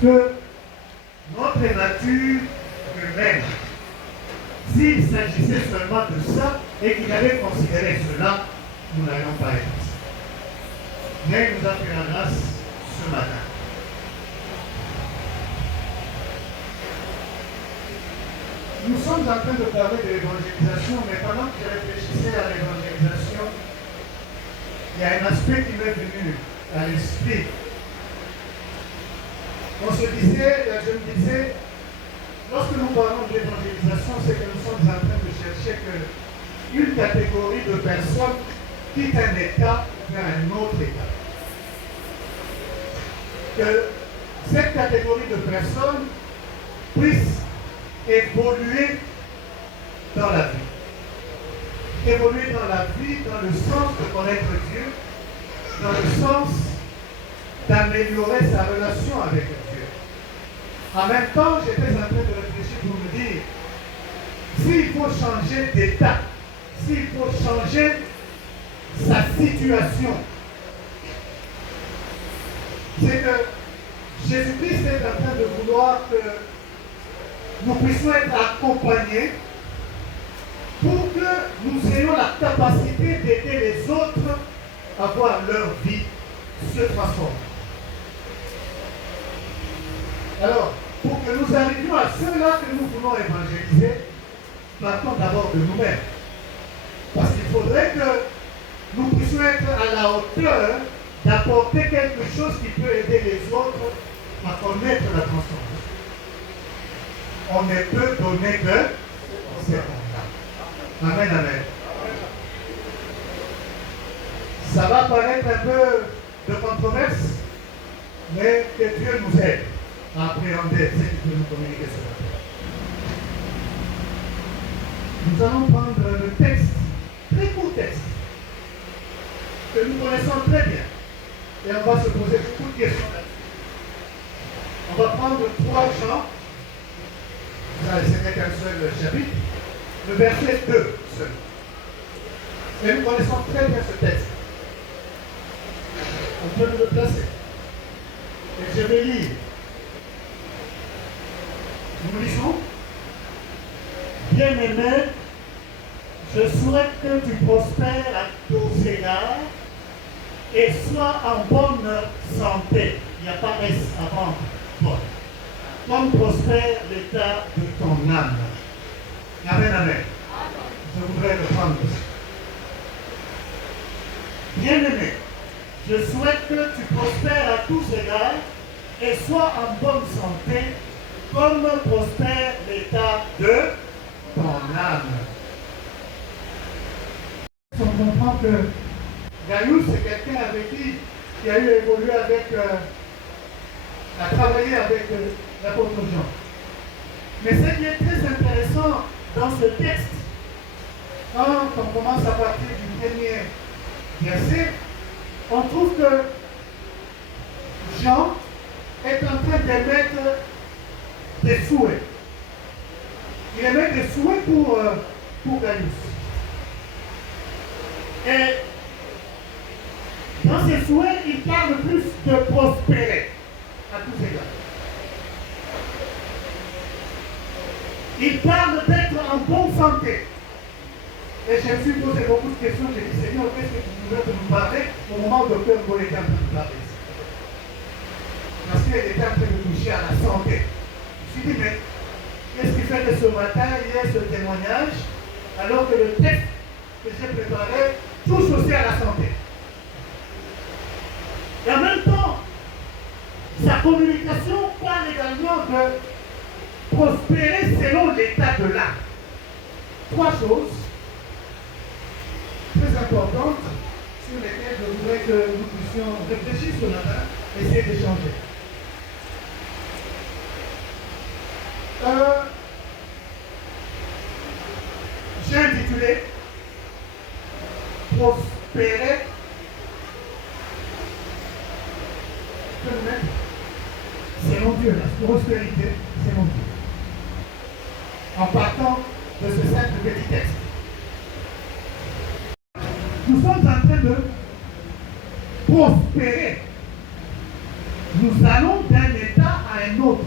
que notre nature humaine, s'il s'agissait seulement de ça et qu'il avait considéré cela, nous n'allions pas être ici. Mais il nous a fait la grâce ce matin. Nous sommes en train de parler de l'évangélisation, mais pendant que je réfléchissais à l'évangélisation, il y a un aspect qui m'est venu à l'esprit. Je me disais, lorsque nous parlons de l'évangélisation, c'est que nous sommes en train de chercher une catégorie de personnes quitte un état vers un autre état. Que cette catégorie de personnes puisse évoluer dans la vie. Évoluer dans la vie dans le sens de connaître Dieu, dans le sens d'améliorer sa relation avec Dieu. En même temps, j'étais en train de réfléchir pour me dire, s'il faut changer d'état, s'il faut changer sa situation, c'est que Jésus-Christ est en train de vouloir que nous puissions être accompagnés pour que nous ayons la capacité d'aider les autres à voir leur vie se transformer. Alors, pour que nous arrivions à ceux-là que nous voulons évangéliser, partons d'abord de nous-mêmes. Parce qu'il faudrait que nous puissions être à la hauteur d'apporter quelque chose qui peut aider les autres à connaître la transformation. On ne peut donner que ce qu'on a. Amen, amen. Ça va paraître un peu de controverse, mais que Dieu nous aide à appréhender ce qu'il peut nous communiquer ce matin. Nous allons prendre le texte, très court texte, que nous connaissons très bien. Et on va se poser beaucoup de questions là-dessus. On va prendre 3 Jean, ce n'est qu'un seul chapitre, le verset 2 seul. Et nous connaissons très bien ce texte. On peut le placer. Et je vais lire. Nous lisons. Bien-aimé, je souhaite que tu prospères à tous égards et sois en bonne santé. Il n'y a pas S avant bonne. Comme prospère l'état de ton âme. Amen, amen. Je voudrais le prendre. Bien-aimé, je souhaite que tu prospères à tous égards et sois en bonne santé, comme prospère l'état de ton âme. On comprend que Gaius, c'est quelqu'un avec qui a eu évolué avec, a travaillé avec l'apôtre Jean. Mais ce qui est très intéressant dans ce texte, quand on commence à partir du premier verset, on trouve que Jean est en train d'émettre des souhaits. Il émet des souhaits pour Gaius. Et dans ses souhaits, il parle plus de prospérer à tous égards. Il parle d'être en bonne santé. Et je me suis posé beaucoup de questions. J'ai dit, Seigneur, qu'est-ce que tu voulais nous parler au moment où le Dr Paul était en train de parler? Parce qu'il était en train de toucher à la santé. Je me suis dit, mais qu'est-ce qui fait que ce matin, il y a ce témoignage, alors que le texte que j'ai préparé touche aussi à la santé? Et en même temps, sa communication parle également de prospérer selon l'état de l'âme. 3 choses très importantes sur lesquelles je voudrais que nous puissions réfléchir ce matin, essayer d'échanger. J'ai intitulé Prospérer. C'est mon Dieu, la prospérité, c'est mon Dieu. En partant de ce simple petit texte. Nous sommes en train de prospérer. Nous allons d'un état à un autre.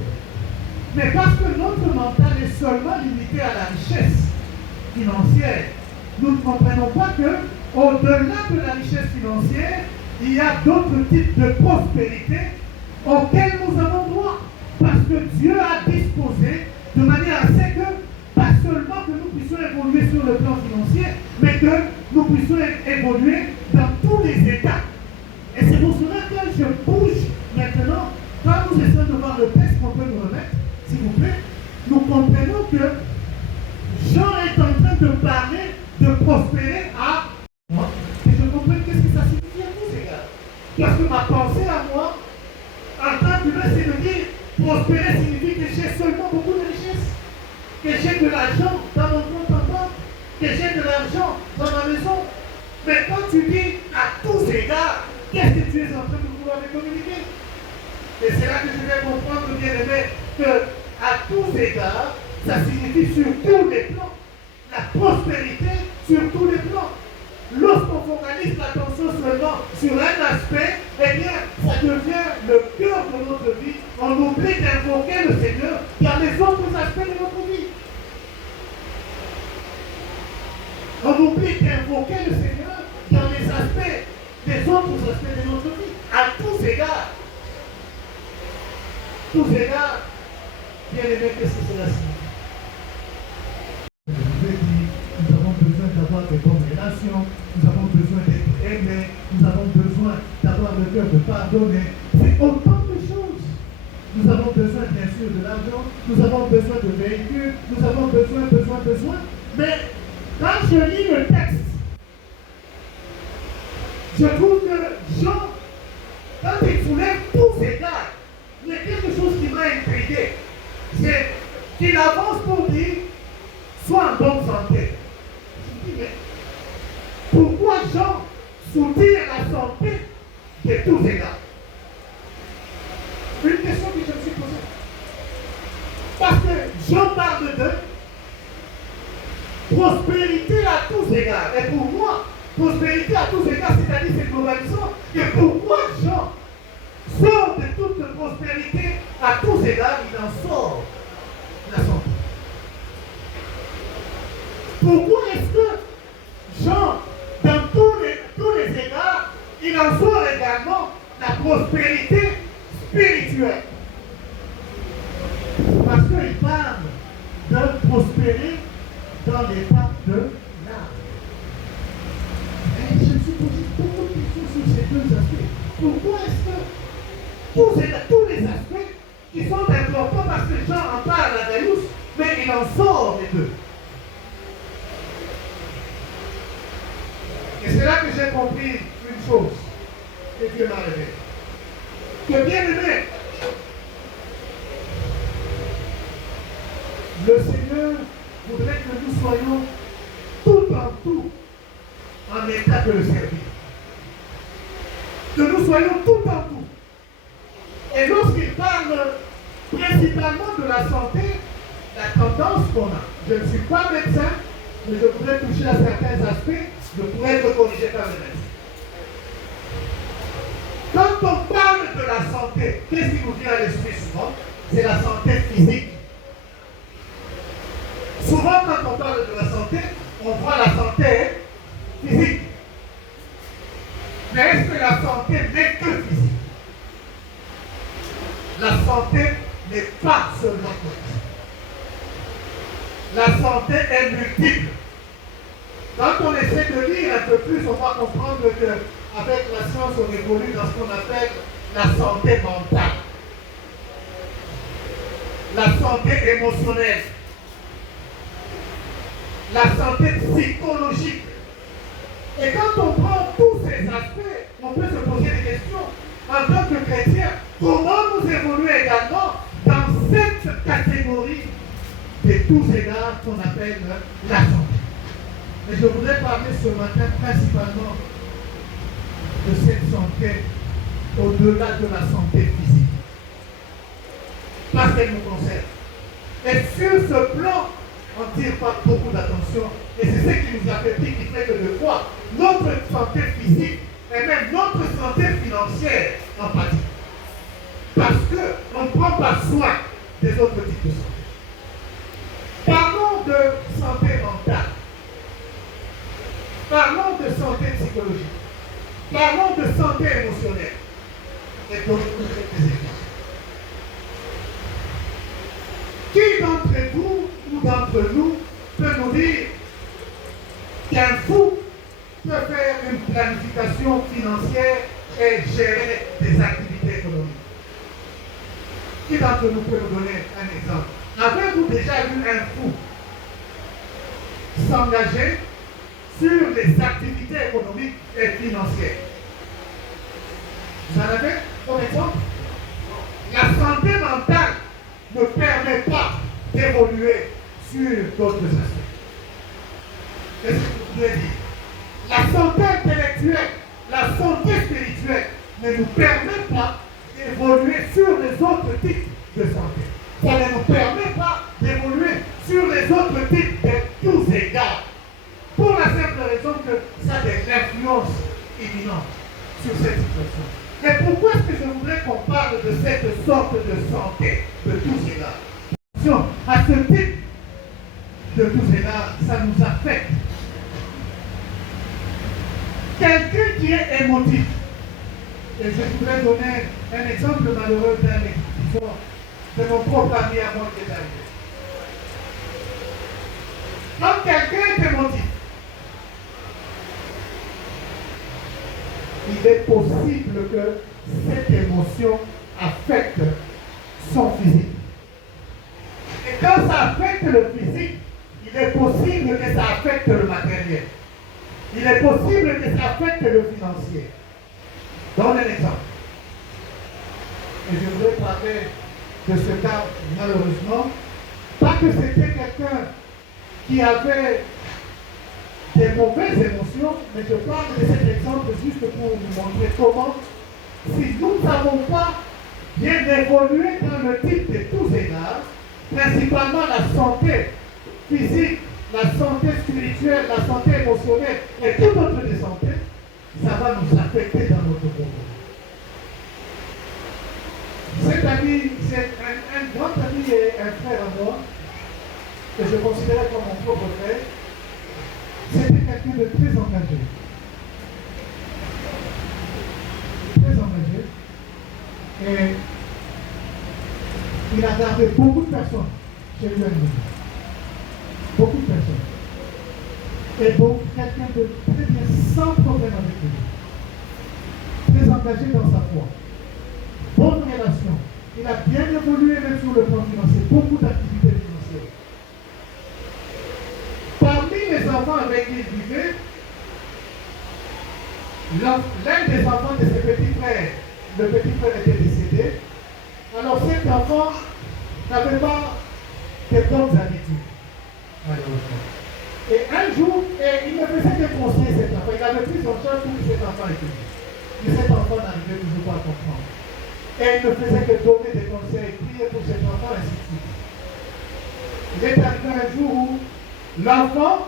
Mais parce que notre mental est seulement limité à la richesse financière, nous ne comprenons pas que, au-delà de la richesse financière, il y a d'autres types de prospérité auxquels nous avons droit. Parce que Dieu a disposé de manière à ce que, pas seulement que nous puissions évoluer sur le plan financier, mais que nous puissions évoluer dans tous les états. Et c'est pour cela que je bouge maintenant. Quand nous essayons de voir le texte qu'on peut nous remettre, s'il vous plaît, nous comprenons que Jean est en train de parler de prospérer à moi. Et je comprends qu'est-ce que ça signifie à tous égards. Parce que ma pensée à moi, en tant qu'humain, c'est de dire prospérer signifie que j'ai seulement beaucoup de richesses, que j'ai de l'argent dans mon compte en banque, que j'ai de l'argent dans ma maison. Mais quand tu dis à tous égards, qu'est-ce que tu es en train de vouloir me communiquer? Et c'est là que je vais comprendre, bien aimé, que à tous égards, ça signifie sur tous les plans la prospérité sur tous les plans. Lorsqu'on focalise l'attention seulement sur un aspect, eh bien, ça devient le cœur de notre vie. On oublie d'invoquer le Seigneur dans les autres aspects de notre vie. On oublie d'invoquer le Seigneur dans les aspects, les autres aspects de notre vie, à tous égards. Tous égards, bien aimé, qu'est-ce que cela signifie? Je vous ai dit, nous avons besoin d'avoir de bonnes relations, nous avons besoin d'être aimés, nous avons besoin d'avoir le cœur de pardonner. C'est autant de choses. Nous avons besoin, bien sûr, de l'argent, nous avons besoin de véhicules, nous avons besoin. Mais quand je lis le texte, je trouve que Jean, quand il soulève tous ces cas, il y a quelque chose qui m'a intrigué. C'est qu'il avance pour dire, sois en bonne santé. Je me dis, mais pourquoi Jean soutient la santé de tous les gars? Une question que je me suis posée. Parce que Jean parle de prospérité à tous égards. Et pour moi, prospérité à tous égards, c'est-à-dire c'est globalisant. Et pourquoi Jean sort de toute prospérité à tous égards, il en sort la santé? Pourquoi est-ce que Jean, dans tous les égards, il en sort également la prospérité spirituelle? Parce qu'il parle de prospérer dans l'état de l'âme. Et je me suis posé beaucoup de questions sur ces deux aspects. Pourquoi est-ce que tous les aspects qui sont importants, parce que Jean en parle à Gaius, mais il en sort les deux. Et c'est là que j'ai compris une chose que Dieu m'a révélée. Que bien aimé, le Seigneur voudrait que nous soyons tout en tout en état de le servir. Que nous soyons tout en tout. Et lorsqu'il parle principalement de la santé, la tendance qu'on a, je ne suis pas médecin, mais je voudrais toucher à certains aspects, je pourrais être corrigé par le médecin. Quand on parle de la santé, qu'est-ce qui nous vient à l'esprit souvent? C'est la santé physique. Souvent, quand on parle de la santé, on voit la santé physique. Mais est-ce que la santé n'est que physique? La santé n'est pas seulement physique. La santé est multiple. Quand on essaie de lire un peu plus, on va comprendre qu'avec la science, on évolue dans ce qu'on appelle la santé mentale, la santé émotionnelle, la santé psychologique. Et quand on prend tous ces aspects, on peut se poser des questions. En tant que chrétien, comment nous évoluons également dans cette catégorie de tous égards qu'on appelle la santé? Et je voudrais parler ce matin principalement de cette santé au-delà de la santé physique. Parce qu'elle nous concerne. Et sur ce plan, on ne tire pas beaucoup d'attention. Et c'est ce qui nous affaiblit, qui fait que de fois, notre santé physique et même notre santé financière en pâtit. Parce qu'on ne prend pas soin des autres types de santé. Parlons de santé mentale. Parlons de santé psychologique. Parlons de santé émotionnelle. Et d'autres exemples. Qui d'entre vous ou d'entre nous peut nous dire qu'un fou peut faire une planification financière et gérer des activités économiques? Qui d'entre nous peut nous donner un exemple? Avez-vous déjà vu un fou s'engager sur les activités économiques et financières? Vous en avez comme exemple? La santé mentale ne permet pas d'évoluer sur d'autres aspects. Qu'est-ce que vous pouvez dire? La santé intellectuelle, la santé spirituelle ne nous permet pas d'évoluer sur les autres types de santé. Ça ne nous permet pas d'évoluer sur les autres types de tous égards. garde. Pour la simple raison que ça a des influences imminentes sur cette situation. Mais pourquoi est-ce que je voudrais qu'on parle de cette sorte de santé de tous égards? À ce type de tous égards, ça nous affecte. Quelqu'un qui est émotif, et je voudrais donner un exemple malheureux d'un histoire de mon propre ami à moi qui est arrivé. Quand quelqu'un est émotif, il est possible que cette émotion affecte son physique. Et quand ça affecte le physique, il est possible que ça affecte le matériel. Il est possible que ça affecte le financier. Donne un exemple. Et je voudrais parler de ce cas, malheureusement, pas que c'était quelqu'un qui avait des mauvaises émotions, mais je parle de cet exemple juste pour vous montrer comment, si nous ne savons pas bien évoluer dans le type de tous égards, principalement la santé physique, la santé spirituelle, la santé émotionnelle et toute autre des santé, ça va nous affecter dans notre monde. Cet ami, c'est un grand ami et un frère à moi, que je considérais comme mon propre frère. C'était quelqu'un de très engagé. Très engagé. Et il a gardé beaucoup de personnes chez lui à l'église. Beaucoup de personnes. Et donc, quelqu'un de très bien, sans problème avec lui. Très engagé dans sa foi. Bonne relation. Il a bien évolué même sur le plan financier. Beaucoup d'activités financières. Parmi les enfants avec qui il vivait, l'un des enfants de ses petits frères, le petit frère était décédé. Alors cet enfant n'avait pas de bonnes habitudes, malheureusement. Et un jour, il ne faisait que conseiller cet enfant. Il avait pris son charge pour que cet enfant étudie. Mais cet enfant n'arrivait toujours pas à comprendre. Et il ne faisait que donner des conseils et prier pour cet enfant, ainsi de suite. Il est arrivé un jour où l'enfant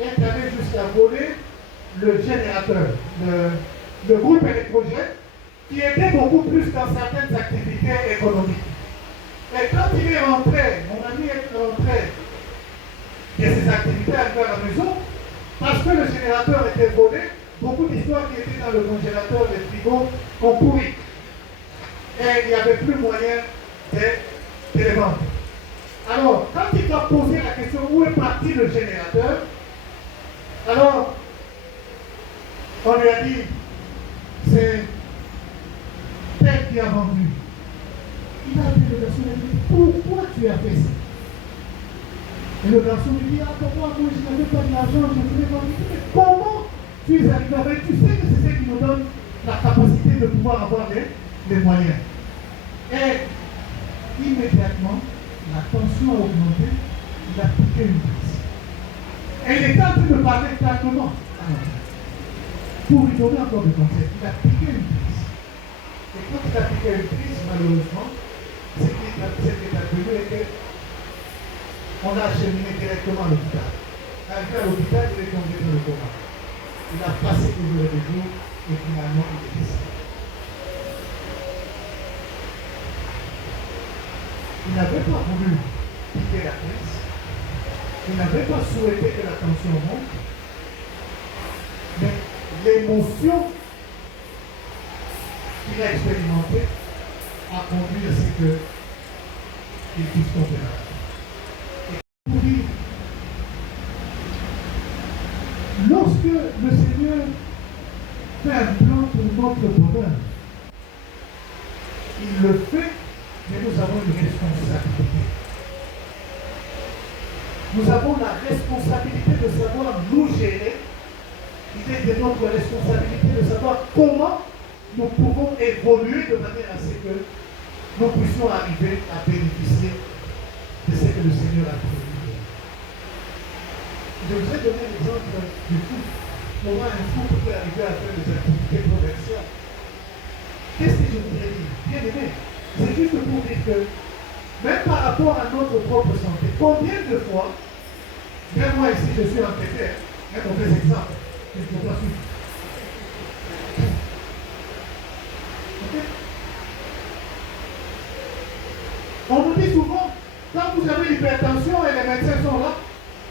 est allé jusqu'à voler le générateur, le groupe électrogène, qui aidait beaucoup plus dans certaines activités économiques. Et quand il est rentré, mon ami est rentré de ses activités à la maison, parce que le générateur était volé, beaucoup d'histoires qui étaient dans le congélateur, les frigos, ont pourri. Et il n'y avait plus moyen de les vendre. Alors, quand il a posé la question où est parti le générateur, alors, on lui a dit, c'est tel qui a vendu. Il a appelé le garçon et lui dit, pourquoi tu as fait ça? Et le garçon lui dit, ah, pourquoi moi je n'avais pas d'argent, je voulais vendre. Mais comment tu es arrivé avec? Tu sais que c'est ce qui nous donne la capacité de pouvoir avoir les moyens. Et immédiatement, la tension a augmenté, il a piqué une prise. Et il était en train de parler calmement pour lui donner encore des conseils. Il a piqué une prise. Et quand il a piqué une prise, malheureusement, ce qui est advenu est qu'on l'a acheminé directement à l'hôpital. Arrivé à l'hôpital, il est tombé dans le coma. Il a passé des jours et des jours et finalement il est décédé. Il n'avait pas voulu piquer la prise. Il n'avait pas souhaité que la tension monte. Mais l'émotion qu'il a expérimentée a conduit à ce qu'il puisse tomber là. Et pour dire, lorsque le Seigneur fait un plan pour notre bonheur, il le fait, mais nous avons une responsabilité. Nous avons la responsabilité de savoir nous gérer. Il est de notre responsabilité de savoir comment nous pouvons évoluer de manière à ce que nous puissions arriver à bénéficier de ce que le Seigneur a prévu. Je vous ai donné l'exemple du foot. Comment un foot peut arriver à faire des activités commerciales. Qu'est-ce que je voudrais dire? Bien aimé, c'est juste pour dire que même par rapport à notre propre santé, combien de fois Même moi ici, je suis enquêteur. Un mauvais exemple. Je ne peux pas suivre. Okay? On nous dit souvent, quand vous avez l'hypertension et les médecins sont là,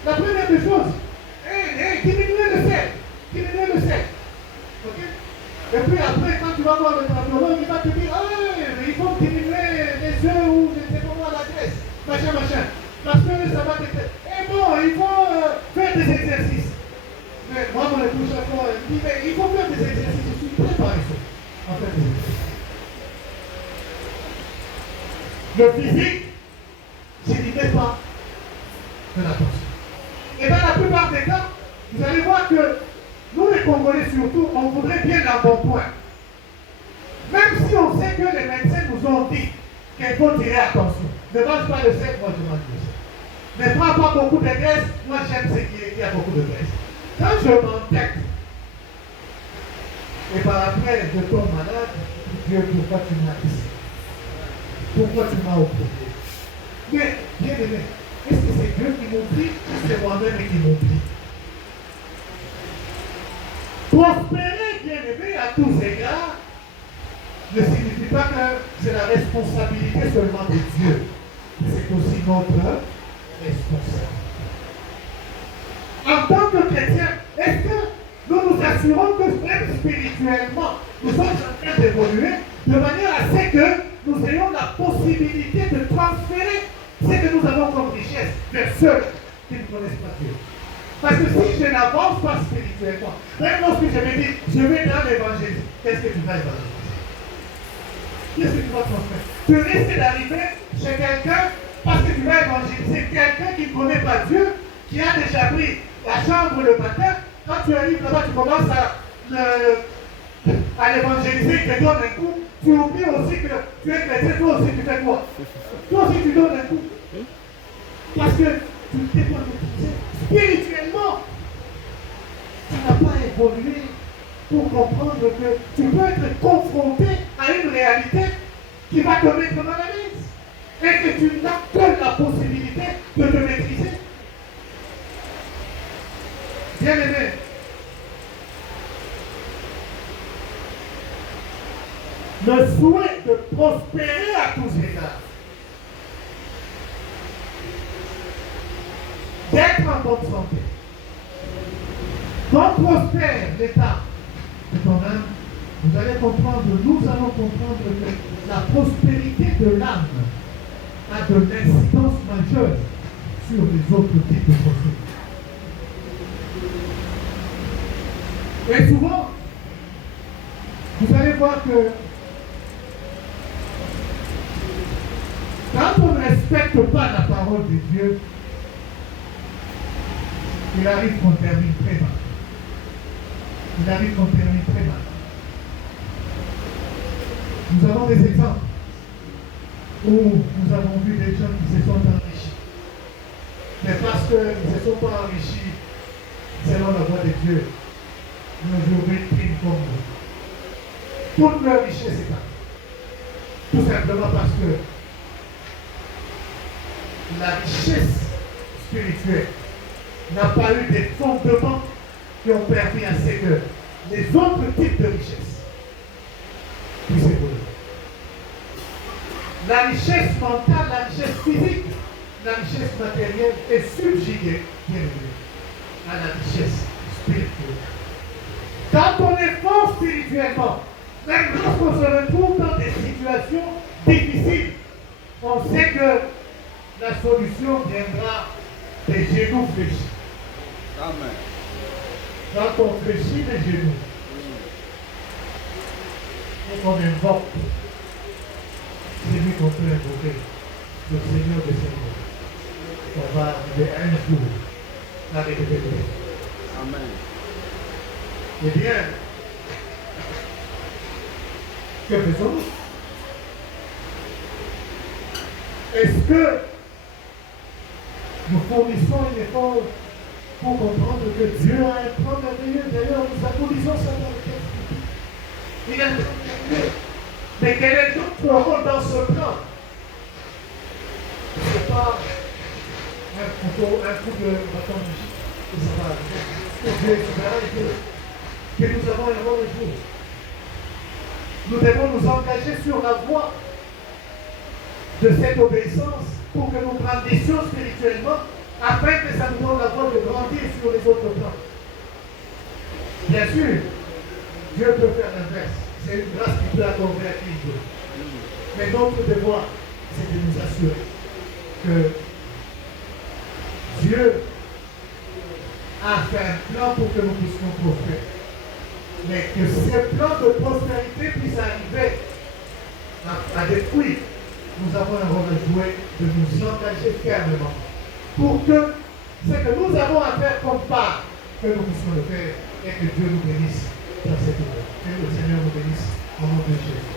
la première des choses, diminuez le sel. Diminuez le sel. Okay? Et puis après, quand tu vas voir le cardiologue, il va te dire, il faut diminuer les œufs ou je ne sais pas moi, la graisse. Machin. Parce que ça va te... Et bon, il faut faire des exercices. Mais moi, mon épouse, chaque fois, elle me dit, mais il faut faire des exercices. Je suis très paresseux en faire des exercices. Le physique, je n'y mets pas de l'attention. Et dans la plupart des cas, vous allez voir que nous, les Congolais surtout, on voudrait bien l'embonpoint. Même si on sait que les médecins nous ont dit qu'il faut tirer attention. Ne mange pas le sel, moi je mange le sel. Ne prends pas beaucoup de graisse, moi j'aime ce qui a beaucoup de graisse. Quand je m'entête, et par après je tombe malade, Dieu, pourquoi tu m'as ici? Pourquoi tu m'as opposé? Mais, bien aimé, est-ce que c'est Dieu qui m'oublie ou c'est moi-même qui m'oublie? Prospérer, bien aimé, à tous égards, ne signifie pas que c'est la responsabilité seulement de Dieu. C'est aussi notre responsabilité. En tant que chrétien, est-ce que nous nous assurons que même spirituellement, nous sommes en train d'évoluer de manière à ce que nous ayons la possibilité de transférer ce que nous avons comme richesse vers ceux qui ne connaissent pas Dieu? Parce que si je n'avance pas spirituellement, même lorsque je me dis, je vais dans l'évangile, qu'est-ce que tu vas évangéliser? Qu'est-ce que tu vas transmettre? Tu risques d'arriver chez quelqu'un parce que tu vas évangéliser quelqu'un qui ne connaît pas Dieu, qui a déjà pris la chambre le matin. Quand tu arrives là-bas, tu commences à l'évangéliser, il te donne un coup. Tu oublies aussi que tu es chrétien, toi aussi tu fais quoi? Toi aussi tu donnes un coup. Parce que tu t'es pas maîtrisé. Spirituellement, tu n'as pas évolué pour comprendre que tu peux être confronté à une réalité qui va te mettre mal à l'aise et que tu n'as que la possibilité de te maîtriser. Bien aimé, le souhait de prospérer à tous égards, d'être en bonne santé, quand prospère l'état de ton âme, vous allez comprendre, nous allons comprendre que la prospérité de l'âme a de l'incidence majeure sur les autres types de prospérité. Et souvent, vous allez voir que quand on ne respecte pas la parole de Dieu, il arrive qu'on termine très mal. Il arrive qu'on termine très mal. Nous avons des exemples où nous avons vu des gens qui se sont enrichis. Mais parce qu'ils ne se sont pas enrichis selon la voie de Dieu, aujourd'hui priment comme nous. Toute leur richesse est là. Tout simplement parce que la richesse spirituelle n'a pas eu des fondements qui ont permis à ce que les autres types de richesses puissent évoluer. La richesse mentale, la richesse physique, la richesse matérielle est subjuguée, bien évidemment, à la richesse spirituelle. Quand on est fort spirituellement, même lorsqu'on se retrouve dans des situations difficiles, on sait que la solution viendra des genoux fléchis. Amen. Quand on fléchit les genoux, et qu'on invoque celui qu'on peut invoquer, le Seigneur des Seigneurs, on va arriver un jour à récupérer. Amen. Eh bien, que faisons-nous? Est-ce que nous fournissons un effort pour comprendre que Dieu a un plan merveilleux? D'ailleurs, nous applaudissons ça dans le texte. Il a un plan merveilleux. Mais quel est notre rôle dans ce plan? C'est pas un coup de bâton et ça va. Dieu est souverain et que nous avons un rôle à jouer. Nous devons nous engager sur la voie de cette obéissance pour que nous grandissions spirituellement afin que ça nous donne la voie de grandir sur les autres plans. Bien sûr, Dieu peut faire l'inverse. C'est une grâce qui peut accorder à qui il veut. Mais notre devoir, c'est de nous assurer que Dieu a fait un plan pour que nous puissions prospérer. Mais que ce plan de prospérité puisse arriver à des fruits, nous avons un rôle à jouer de nous engager fermement pour que ce que nous avons à faire comme part, que nous puissions le faire et que Dieu nous bénisse dans cette œuvre. Que le Seigneur nous bénisse au nom de Jésus.